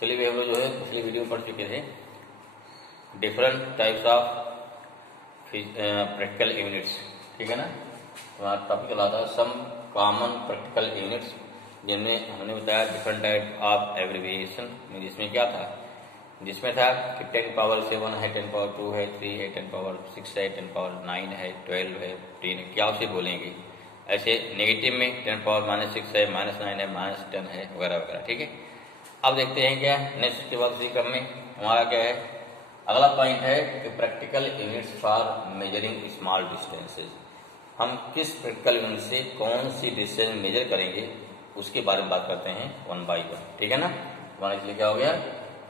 चलिए हम लोग जो है पिछली वीडियो में पढ़ चुके थे different types of practical units, ठीक है ना। हमारा टॉपिक चला था सम कॉमन प्रैक्टिकल यूनिट्स, जिनमें हमने बताया डिफरेंट टाइप ऑफ एब्रिविएशन, जिसमें क्या था, जिसमें था कि 10 पावर 7 है, 10 पावर 2 है, 3 है, 10 पावर 6 है, 10 पावर 9 है, 12 है, 15 है, क्या उसे बोलेंगे। ऐसे नेगेटिव में 10 पावर -6 है, -9 है, -10 है, वगैरह वगैरह, ठीक है। अब देखते हैं क्या नेक्स्ट के बाद उसी क्रम में हमारा क्या है, अगला पॉइंट है कि practical units for measuring small distances. हम किस प्रैक्टिकल यूनिट से कौन सी डिस्टेंस मेजर करेंगे उसके बारे में बात करते हैं वन बाय वन, ठीक है ना। हमारा इसलिए क्या हो गया,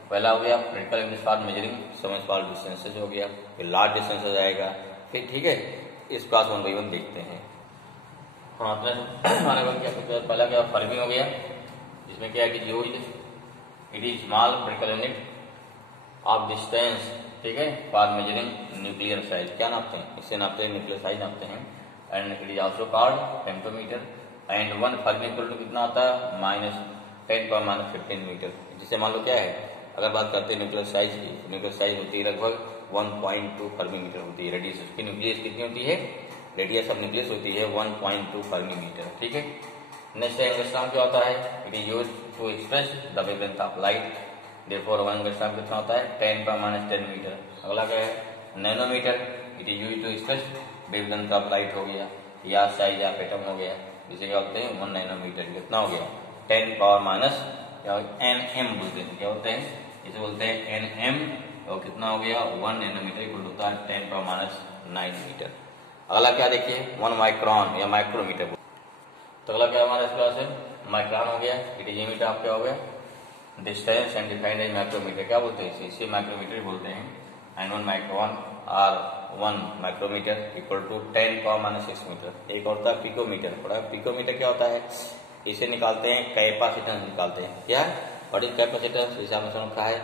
पहला हो गया practical units for measuring some small distances हो गया, फिर लार्ज डिस्टेंसेज आएगा, फिर ठीक है इस क्लास वन बाय वन देखते हैं। हाँ हमारा क्या पहला क्या फर्मी हो गया, जिसमें क्या है कि used it is small practical unit of distance, ठीक है, फॉर मेजरिंग न्यूक्लियर साइज। क्या नापते हैं, इससे नापते हैं न्यूक्लियर साइज नापते हैं। And it is also called femtometer. And 1 fermi equal to कितना होता है, -10 - 15 मीटर। जिससे मान लो क्या है, अगर बात करते हैं न्यूक्लियर साइज की, न्यूक्लियर साइज होती है लगभग 1.2 फर्मी मीटर होती है। रेडियस उसकी न्यूक्लियस कितनी होती है, रेडियस ऑफ न्यूक्लियस होती है 1.2 फर्मी मीटर, ठीक है। नेक्स्ट एंगस्ट्रॉम क्या होता है, it is used to express the wavelength of light. Therefore 1 angstrom कितना होता है, 10 - 10 मीटर। अगला क्या है, nanometre, it is used to express wavelength of light हो गया, या साइज ऑफ एटम हो गया, जिसे क्या बोलते हैं 1 नैनोमीटर। कितना हो गया, 10 पावर माइनस nm बोलते हैं, क्या बोलते हैं, इसे बोलते हैं nm। और कितना हो गया, 1 नैनोमीटर इक्वल होता है 10 पावर -9 मीटर। अगला क्या देखिए, 1 माइक्रोन या माइक्रोमीटर। तो अगला क्या हमारा इसका से माइक्रोन हो गया, इट इज यूनिट ऑफ क्या हो गया, distance and defined as micrometre. क्या बोलते हैं, इसे माइक्रोमीटर बोलते हैं। एंड 1 माइक्रोन और 1 micrometre equal to 10 power -6 metre. एक और होता है पिकोमीटर। पढ़ा, पिकोमीटर क्या होता है, इसे निकालते हैं कैपेसिटेंस निकालते हैं। क्या व्हाट इज कैपेसिटेंस, इसे हमने समझा है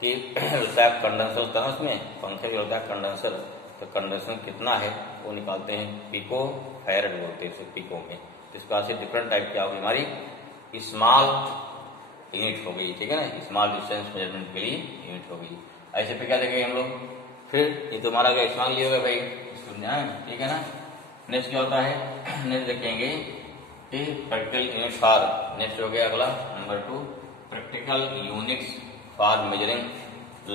कि होता है कंडेंसर होता है, उसमें फंक्शन होता है कंडेंसर। तो कंडेंसर कितना है वो निकालते हैं, पिको फैरड बोलते हैं उसे पिको में। इसका से डिफरेंट टाइप क्या होगी, हमारी स्मॉल यूनिट हो गई, ठीक है ना, स्मॉल डिस्टेंस मेजरमेंट के लिए यूनिट हो गई। ऐसे पे क्या देखेंगे हम लोग, फिर ये तो हमारा क्या स्मॉल लिया होगा भाई, ठीक है ना। नेक्स्ट क्या होता है, नेक्स्ट देखेंगे कि प्रैक्टिकल यूनिट फॉर, नेक्स्ट हो गया अगला number 2 practical units for measuring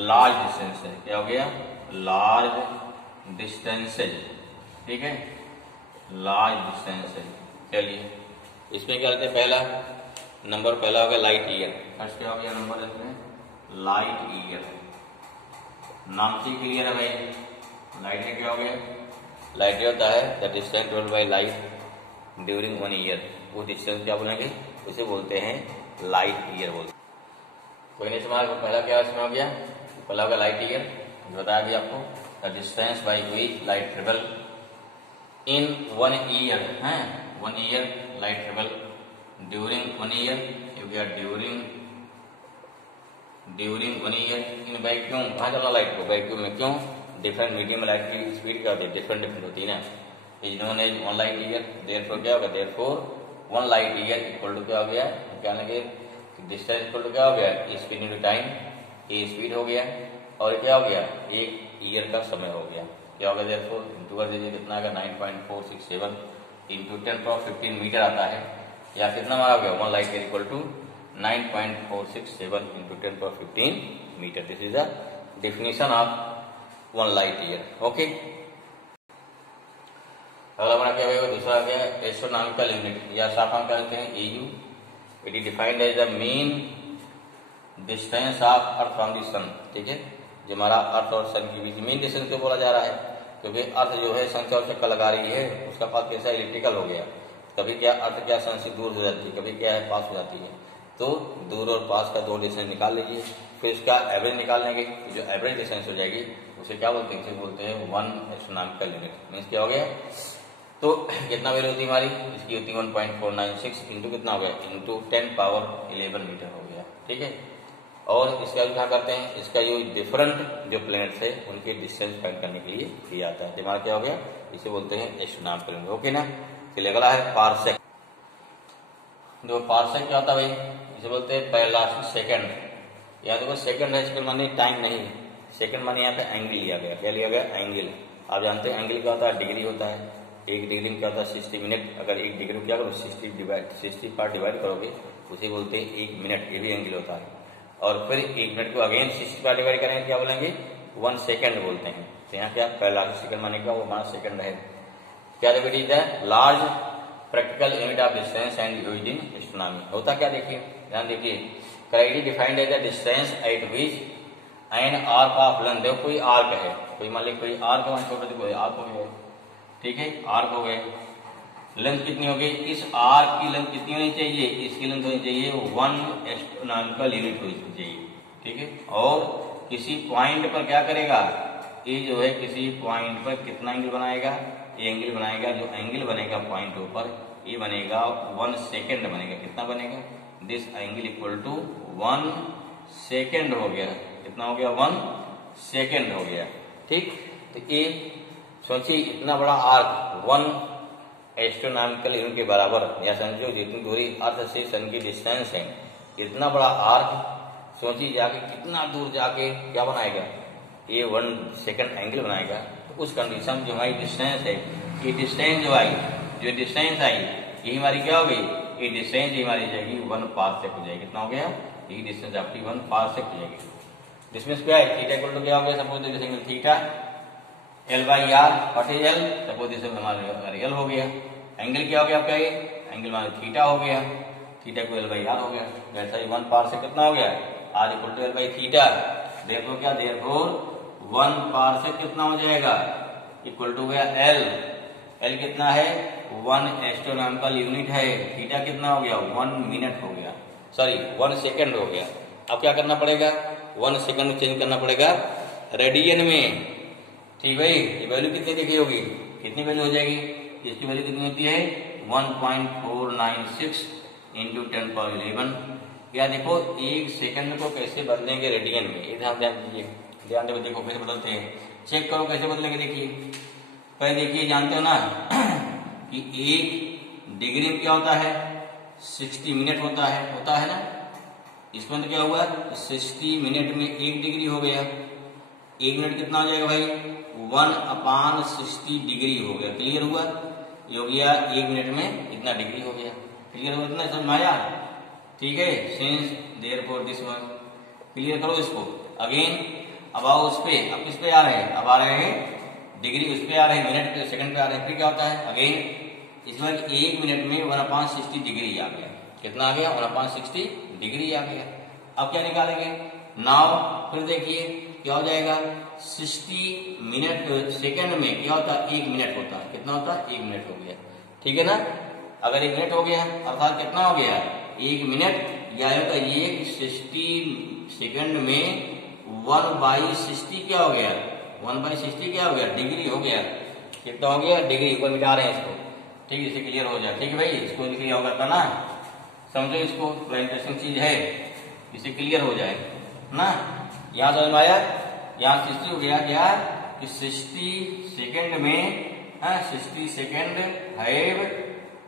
large distance. क्या हो गया, लार्ज डिस्टेंसेज, ठीक है, लार्ज डिस्टेंसेज। चलिए इसमें क्या करते हैं, पहला नंबर पहला हो गया लाइट ईयर। फर्स्ट क्या हो गया नंबर इसमें, लाइट ईयर। नाम से क्लियर है भाई, लाइट ईयर क्या हो गया, लाइट ईयर होता है the distance travelled by light during 1 year. वो डिस्टेंस क्या बोलेंगे, उसे बोलते हैं लाइट ईयर बोलते हैं। कोई नहीं समझ, पहला क्या इसमें हो गया, पहला होगा लाइट ईयर, बताया भी आपको, the distance by which light travel in 1 year है, 1 year light travel during 1 year, during 1 year in vacuum. कहाँ चला लाइट को, वैक्यूम में। क्यों, डिफरेंट मीडियम लाइट की स्पीड क्या होती है, डिफरेंट होती है ना। Is known as 1 light year. Therefore क्या होगा, therefore 1 light year equal to क्या हो गया, क्या लगे डिस्टेंस इक्वल टू क्या हो गया, स्पीड इंटू टाइम, ये स्पीड हो गया, और क्या हो गया, 1 ईयर का समय हो गया। क्या होगा, देयरफॉर इंटू कर दीजिए, कितना आएगा 9.467 इंटू 10 पावर 15 मीटर आता है, या कितना हमारा हो गया 1 light year equal to 9.467 into 10 power 15 metre. This is the definition of 1 light year, okay. अगला हमारा क्या होगा, दूसरा आ गया एस्ट्रोनॉमिकल यूनिट, या साफ हम कहते हैं AU. It is defined as the mean distance of earth from the sun, ठीक है। जो हमारा अर्थ और सन के बीच मीन डिस्टेंस क्यों बोला जा रहा है, क्योंकि अर्थ जो है सन से और चक्कर लगा रही है, उसका पाथ कैसा इलिप्टिकल हो गया। कभी क्या अर्थ क्या सन से दूर हो जाती है, कभी क्या है पास हो जाती है। तो दूर और पास का 2 डिस्टेंस निकाल लीजिए, फिर इसका एवरेज निकाल लेंगे। जो एवरेज डिस्टेंस हो जाएगी उसे क्या बोलते हैं, इसे बोलते हैं 1 एस्ट्रोनॉमिकल यूनिट। मीन्स क्या हो गया, तो कितना वैल्यू होती है हमारी, इसकी होती है 1.496 इंटू कितना हो गया, इंटू 10 पावर 11 मीटर हो गया, ठीक है। और इसका क्या करते हैं, इसका जो डिफरेंट जो प्लैनेट्स है उनके डिस्टेंस फाइंड करने के लिए किया जाता है। हमारा क्या हो गया, इसे बोलते हैं एस्ट्रोनॉमिकल यूनिट, ओके ना। चलिए अगला है पारसेक। जो पारसेक क्या होता है भाई, इसे बोलते हैं पैरालास्टिक सेकंड। यहाँ देखो सेकंड है, सेकंड माने टाइम नहीं, सेकंड माने यहाँ पे एंगल लिया गया। क्या लिया गया? एंगल। आप जानते हैं एंगल क्या होता है? डिग्री होता है। एक डिग्री में क्या होता है? 60 मिनट। अगर एक डिग्री में क्या करो 60 पार्ट डिवाइड करोगे उसे बोलते हैं 1 मिनट। ये भी एंगल होता है। और फिर 1 मिनट को अगेन 60 पार्ट डिवाइड करेंगे क्या बोलेंगे? 1 सेकेंड बोलते हैं। तो यहाँ क्या पहला सेकंड माने का वो हमारा सेकंड है। क्या it is the large practical unit of distance and used in astronomy. होता क्या देखिए, ध्यान देखिए, क्राइडी defined as the distance at which an arc of length. देखो कोई आर्क है, कोई मान लीजिए कोई आर्क है, छोटे से कोई आर्क हो गया, ठीक है, आर्क हो गए, लेंथ कितनी होगी? इस आर्क की लेंथ कितनी होनी चाहिए? इसकी लेंथ होनी चाहिए 1 एस्ट्रोनॉमिकल यूनिट होनी चाहिए, ठीक है। और किसी पॉइंट पर क्या करेगा? ये जो है किसी पॉइंट पर कितना एंगल बनाएगा? ये एंगल बनाएगा, जो एंगल बनेगा पॉइंट ऊपर ये बनेगा 1 सेकेंड बनेगा। कितना बनेगा? This angle equal to 1 second हो गया। कितना हो गया? 1 सेकेंड हो गया, ठीक। तो ये सोचिए इतना बड़ा आर्क 1 एस्ट्रोनॉमिकल यूनिट के बराबर, या समझो जितनी दूरी अर्थ से सन की डिस्टेंस है, इतना बड़ा आर्क सोचिए जाके कितना दूर जाके क्या बनाएगा? ये 1 सेकेंड एंगल बनाएगा। तो उस कंडीशन जो हमारी डिस्टेंस है, ये डिस्टेंस जो आई, जो डिस्टेंस आई ये हमारी क्या हो गई? ये डिस्टेंस हमारी जाएगी 1 पार्सेक हो जाएगी। कितना हो गया? ये डिस्टेंस आपकी 1 पार्सेक हो जाएगी। डिस्टेंस क्या है? थीटा इक्वल टू क्या हो गया? Suppose this angle theta L by R, what is L? Suppose this हमारा L हो गया। एंगल क्या हो गया आपका? ये एंगल हमारा थीटा हो गया, थीटा को L बाई आर हो गया। जैसा ही 1 पार्सेक कितना हो गया? R equal to L by theta. देखो क्या, देयरफॉर 1 पार्सेक कितना हो जाएगा? इक्वल टू गया L। L कितना है? 1 एस्ट्रोनॉमिकल यूनिट है। थीटा कितना हो गया? 1 मिनट हो गया, सॉरी 1 सेकेंड हो गया। अब क्या करना पड़ेगा? 1 सेकेंड चेंज करना पड़ेगा रेडियन में, ठीक भाई। ये वैल्यू कितनी देखी होगी? कितनी वैल्यू हो जाएगी? इसकी वैल्यू कितनी होती है? 1.496 इंटू 10⁻11। या देखो 1 सेकंड को कैसे बदलेंगे रेडियन में, ये ध्यान दीजिए, ध्यान दो। देखो कैसे बदलते हैं, चेक करो कैसे बदलेंगे। देखिए पहले देखिए, जानते हो ना कि 1 डिग्री में क्या होता है? 60 मिनट होता है ना। इसमें तो क्या हुआ? 60 मिनट में 1 डिग्री हो गया। 1 मिनट कितना हो जाएगा भाई? 1/60 डिग्री हो गया। क्लियर हुआ? ये हो गया 1 मिनट में इतना डिग्री हो गया। क्लियर हुआ? इतना समझ में आया? ठीक है। Since therefore this one, clear करो इसको। अगेन अब आओ उस पे, अब किस पे आ रहे हैं? अब आ रहे हैं डिग्री, उस पे आ रहे हैं, मिनट पे सेकंड पे आ रहे हैं। फिर क्या होता है? अगेन इसमें 1 मिनट में 1/60 डिग्री आ गया। कितना आ गया? 1/60 डिग्री आ गया। अब क्या निकालेंगे? नाउ फिर देखिए क्या हो जाएगा? 60 मिनट सेकंड में क्या होता है? 1 मिनट होता है। कितना होता है? 1 मिनट हो गया, ठीक है ना। अगर 1 मिनट हो गया अर्थात कितना हो गया? 1 मिनट या होता ये 60 सेकंड में 1/60 क्या हो गया? 1/60 क्या हो गया? डिग्री हो गया। कितना हो गया? डिग्री। ऊपर मिटा रहे हैं इसको, ठीक है, इसे क्लियर हो जाए। ठीक है भाई, इसको लिख लिया होगा ना, समझो इसको, इंटरेस्टिंग चीज है, इसे क्लियर हो जाए ना। यहाँ समझ में आया? यहाँ 60 हो गया क्या कि 60 सेकेंड में 60 सेकेंड हैव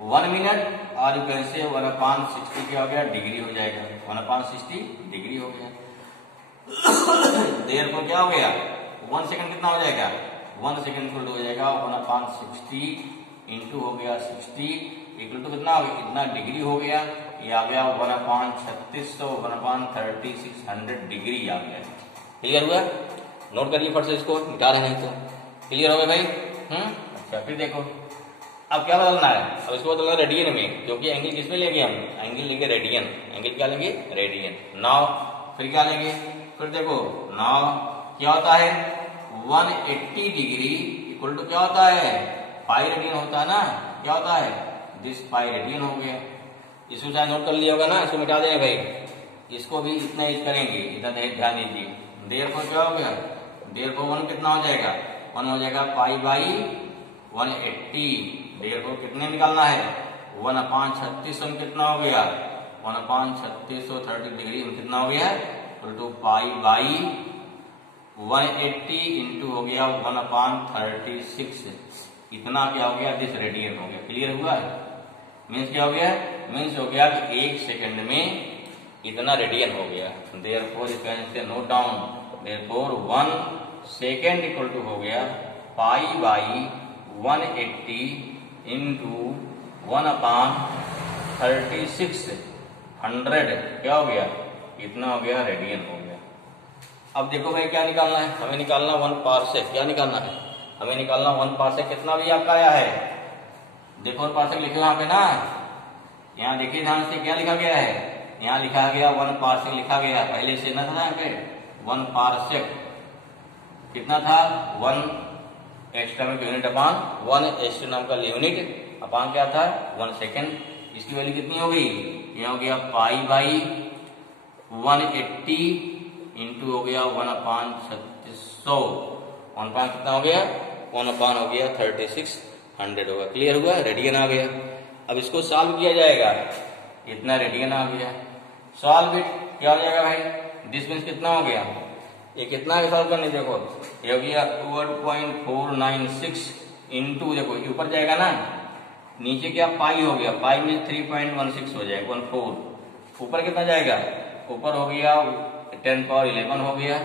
1 मिनट और यू कैन से 1/60 क्या हो गया? डिग्री हो जाएगा। 1/60 डिग्री हो गया। देयरफॉर क्या हो गया? 1 सेकंड कितना हो जाएगा? 1 सेकंड इक्वल हो जाएगा 1/60 इंटू हो गया 60 इक्वल टू कितना हो गया? इतना डिग्री हो गया। ये आ गया 1/3600 1/3600 डिग्री आ गया। क्लियर हुआ? नोट करिए फट से, इसको मिटा रहे हैं तो क्लियर हो गया भाई। अच्छा फिर देखो अब क्या बदलना है? अब इसको बदलना रेडियन में, क्योंकि एंगल किसमें लेंगे हम? एंगल लेंगे रेडियन। एंगल क्या लेंगे? रेडियन। नाउ फिर क्या लेंगे? फिर देखो नाउ क्या होता है? 180 डिग्री इक्वल टू क्या होता है? पाई रेडियन होता है ना। क्या होता है? दिस पाई रेडियन हो गया। इसको चाहे नोट कर लिया होगा ना, इसको मिटा दें भाई। इसको भी इतना यूज करेंगे, इतना ध्यान दीजिए। देयरफॉर क्या हो गया? देयरफॉर 1 कितना हो जाएगा? 1 हो जाएगा पाई बाई 180। देयरफॉर कितने निकालना है? 1/3600 में कितना हो गया? 1/3630 डिग्री में कितना हो गया? टू पाई बाई 180 इंटू हो गया 1/36। इतना क्या हो गया? दिस रेडियन हो गया। क्लियर हुआ? मीन्स क्या हो गया? मीन्स हो गया कि 1 सेकंड में इतना रेडियन हो गया। देयरफॉर इसका note down, therefore 1 second equal to हो गया पाई बाई 180 इंटू 1/3600 क्या हो गया, इतना हो गया रेडियन हो गया। अब देखो भाई क्या निकालना है, हमें निकालना 1 पार्सेक। क्या निकालना है, हमें निकालना 1 पार्सेक। कितना भी आपका आया है, देखो पार्सेक लिखे वहां पे ना, यहाँ देखिए ध्यान से क्या लिखा गया है, यहाँ लिखा गया 1 पार्सेक लिखा गया, पहले से ना था यहाँ पे 1 पार्सेक कितना था 1 एस्ट्रोनॉमिक यूनिट अपान 1 एस्ट्रोनॉमिकल यूनिट अपान क्या था 1 सेकेंड। इसकी वैल्यू कितनी हो गई, यह हो गया पाई बाई 180 इंटू हो गया 1/3600, 1 पान कितना हो गया 1 अपान हो गया 3600 होगा। क्लियर हुआ, रेडियन आ गया। अब इसको सॉल्व किया जाएगा, इतना रेडियन आ गया। सॉल्व इट क्या हो जाएगा भाई, डिस्टेंस कितना हो गया, ये कितना है सॉल्व करने, देखो ये हो गया 1.496 इंटू, देखो ऊपर जाएगा ना, नीचे क्या पाई हो गया, पाई में 3.16 हो जाएगा 14, ऊपर कितना जाएगा, ऊपर हो गया 10^11 हो गया,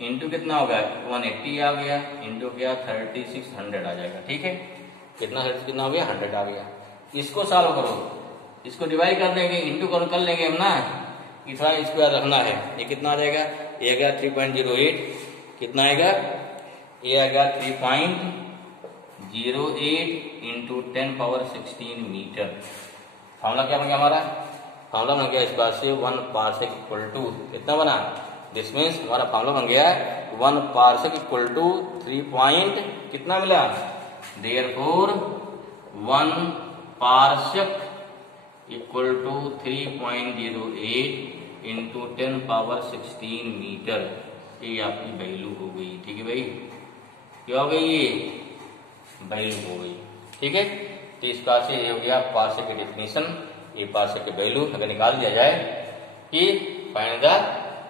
इंटू कितना होगा 180 आ गया, इंटू क्या 3600 आ जाएगा। ठीक है, कितना हो गया 100 आ गया। इसको सॉल्व करो, इसको डिवाइड कर देंगे, इंटू कर लेंगे हम ना, इतना इसको याद रखना है। ये कितना आ जाएगा, ये आएगा 3.08, कितना आएगा, ये आएगा 3.08 इंटू 10^16 मीटर। फॉर्मूला क्या बन गया हमारा, फॉर्मूला बन गया इस बार से 1 पार्सेक इक्वल टू कितना बना, दिस मीन्स हमारा फॉर्मूला बन गया 1 पार्सेक इक्वल टू 3 कितना मिला, therefore 1 parsec equal to 3.08 into 10^16 metre, ये आपकी वैल्यू हो गई। ठीक है भाई, क्या हो गई, ये वैल्यू हो गई। ठीक है, तो इस प्रकार से ये हो गया पार्सेक की डेफिनेशन, ये पार्सेक की वैल्यू अगर निकाल दिया जाए कि find the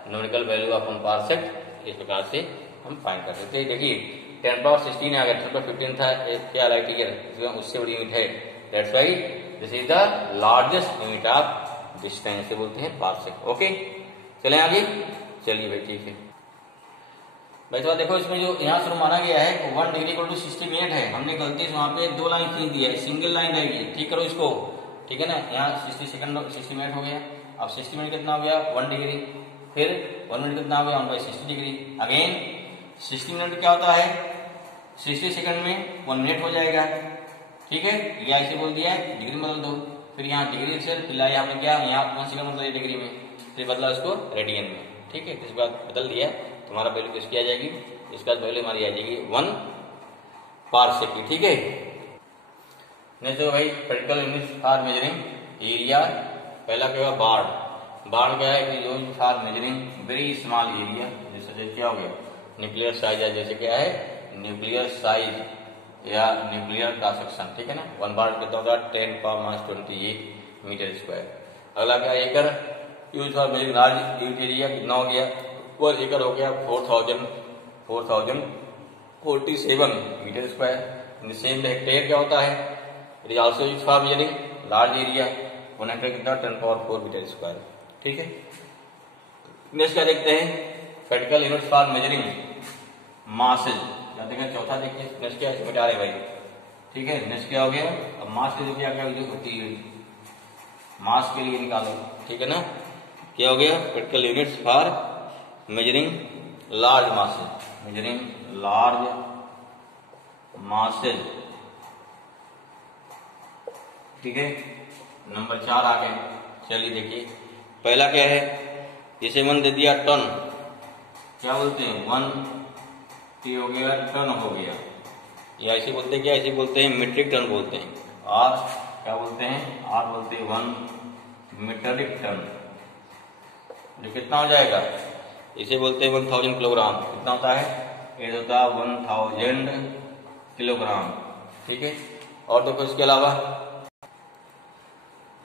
numerical value of 1 parsec, इस प्रकार से हम फाइंड कर सकते हैं। देखिए 10^16 आ गया, 10^15 था, क्या लाइट ईयर उससे बड़ी यूनिट है, that's why this is the largest unit of distance, से बोलते हैं पार्सेक। ओके, चलें आगे, चलिए भाई ठीक है भाई। तो देखो इसमें जो यहाँ से माना गया है 1 डिग्री इक्वल टू 60 मिनट है, हमने गलती से वहां पे 2 लाइन खींच दिया है, सिंगल लाइन रहेगी, ठीक करो इसको, ठीक है ना। यहाँ 60 मिनट हो गया, अब 60 मिनट कितना हो गया 1 डिग्री, फिर 1 मिनट कितना हो गया 1/60 डिग्री, अगेन 60 मिनट क्या होता है 60 सेकंड में 1 मिनट हो जाएगा। ठीक है, ये ऐसे बोल दिया है, डिग्री बदल दो, फिर यहाँ डिग्री से फिर हमने क्या यहाँ 1 सेकंड मतलब डिग्री में, फिर बदला उसको रेडियन में। ठीक है, इसके बाद बदल दिया, तुम्हारा वैल्यू किसकी आ जाएगी, इसका वैल्यू हमारी आ जाएगी 1 पार्सेक की। ठीक है, नेक्स्ट जो भाई practical unit for measuring area, पहला क्या होगा बाड़, बाड़ क्या है कि use for measuring very small area, जैसे क्या हो गया न्यूक्लियर साइज है, जैसे क्या है न्यूक्लियर साइज या न्यूक्लियर क्रॉस सेक्शन। ठीक है ना, 1 बार कितना होगा 10^28 मीटर स्क्वायर। अगला क्या एकड़, use for very large use area कितना हो गया, 1 एकड़ हो गया 4047 मीटर स्क्वायर। सेम हेक्टेयर क्या होता है, it is also use for measuring large area, 1 hectare कितना 10^4 मीटर स्क्वायर। ठीक है, नेक्स्ट क्या देखते हैं practical unit for measuring masses, क्या देखा चौथा देखिए, नेक्स्ट क्या है बता रहे भाई। ठीक है, नेक्स्ट क्या हो गया, अब मास के लिए क्या वैल्यू होती है, मास के लिए निकालो। ठीक है ना, क्या हो गया practical units for measuring large masses, measuring large masses. ठीक है, नंबर 4 आ गए, चलिए देखिए पहला क्या है, जैसे 1 दे दिया टन, क्या बोलते हैं 1 हो गया टन हो गया, या ऐसे बोलते हैं, क्या ऐसे बोलते हैं मीट्रिक टन बोलते हैं, और क्या बोलते हैं आर बोलते हैं 1 मीट्रिक टन। ये कितना हो जाएगा, इसे बोलते हैं 1000 किलोग्राम, कितना होता है ये होता है 1000 किलोग्राम। ठीक है, और देखो इसके अलावा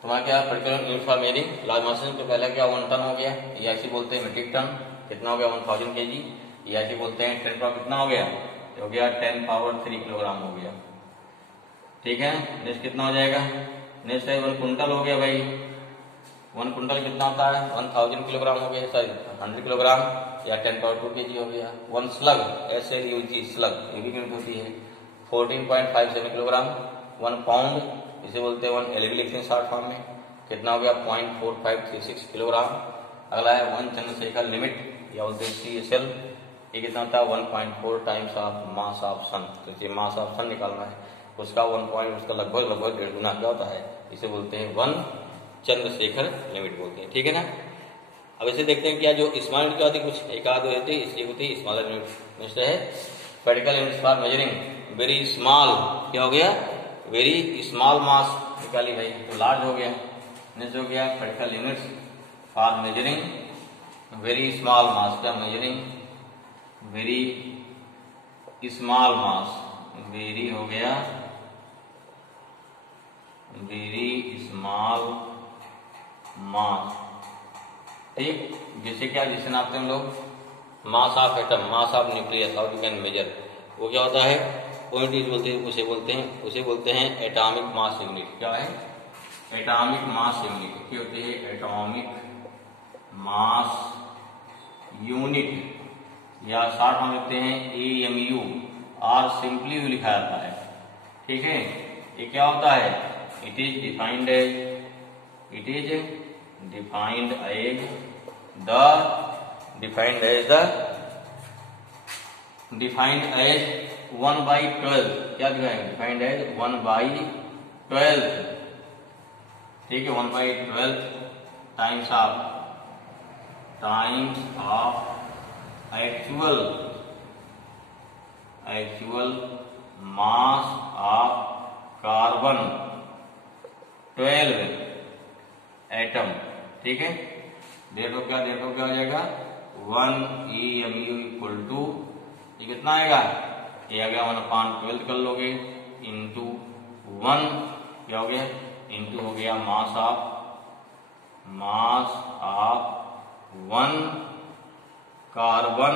तुम्हारा क्या practical unit for measuring large masses, तो पहला क्या 1 टन हो गया, ये ऐसे बोलते हैं मीट्रिक टन, कितना हो गया 1000 kg, ये ऐसे बोलते हैं 10 पावर कितना हो गया, हो गया 10³ किलोग्राम हो गया। ठीक है, नेक्स्ट कितना हो जाएगा, नेक्स्ट है 1 कुंटल हो गया भाई, 1 कुंटल कितना होता है 1000 किलोग्राम हो गया, सॉरी 100 किलोग्राम या 10^2 kg हो गया। 1 स्लग SLUG स्लग ये भी यूनिट होती है 14.57 किलोग्राम। 1 पाउंड इसे बोलते हैं 1 LD लिखते हैं शॉर्ट फॉर्म में, कितना हो गया 0.4536 किलोग्राम। अगला है 1 चंद्रशेखर लिमिट या बोलते हैं CSL, ये कितना होता है 1.4 टाइम्स ऑफ मास ऑफ सन। तो इसे मास ऑफ सन निकालना है, उसका 1 पॉइंट उसका लगभग 1.5 गुना क्या होता है, इसे बोलते हैं 1 चंद्रशेखर लिमिट बोलते हैं, ठीक है ना। अब इसे देखते हैं क्या जो स्मॉल यूनिट क्या होती है, कुछ एक आध होती है, इसलिए होती है स्मॉलर यूनिट। नेक्स्ट है practical units for measuring very small, क्या हो गया वेरी स्मॉल मास निकाली भाई, तो लार्ज हो गया। नेक्स्ट हो गया practical units for measuring very small mass, क्या measuring very small mass, very हो गया वेरी स्मॉल मास, ठीक। जैसे क्या जिसे नापते हैं हम लोग mass of atom, mass of nucleus, how you can measure, वो क्या होता है यूनिट बोलते हैं, उसे बोलते हैं एटॉमिक मास यूनिट। क्या है एटॉमिक मास यूनिट, क्या होती है एटॉमिक मास यूनिट, या शॉर्ट में लिखते हैं AMU और सिंपली यू लिखा जाता है, ठीक है। ये क्या होता है it is defined as defined as 1/12, क्या दिया है डिफाइंड एज 1/12, ठीक है 1/12 times of actual mass of carbon 12 atom, ठीक है। देखो क्या हो जाएगा 1 EMU इक्वल टू, ये कितना आएगा, ये आ गया 1/12 कर लोगे इंटू 1, क्या हो गया इंटू हो गया mass of 1 carbon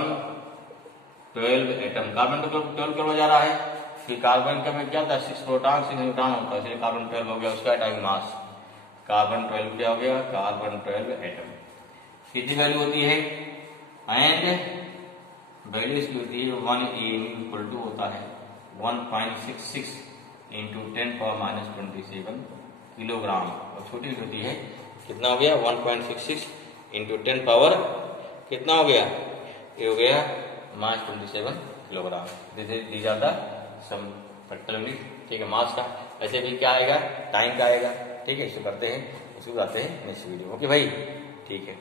12 atom. Carbon तो 12 करवा जा रहा है, फिर कार्बन का में क्या था 6 प्रोटॉन 6 न्यूट्रॉन होता है, इसलिए कार्बन 12 हो गया, उसका एटॉमिक मास कार्बन 12 क्या हो गया कार्बन 12 एटम। कितनी वैल्यू होती है एंड वैल्यू इसकी होती है 1 AMU इक्वल टू होता है 1.66 इंटू 10⁻⁻27 किलोग्राम, और छोटी होती है कितना हो गया 1.66 इंटू 10 पावर कितना हो गया, ये हो गया -27 kilogram. This are the some practical unit, ठीक है मास का। ऐसे भी क्या आएगा टाइम का आएगा, ठीक है। इसको करते हैं, उसको आते हैं नेक्स्ट वीडियो, ओके भाई, ठीक है।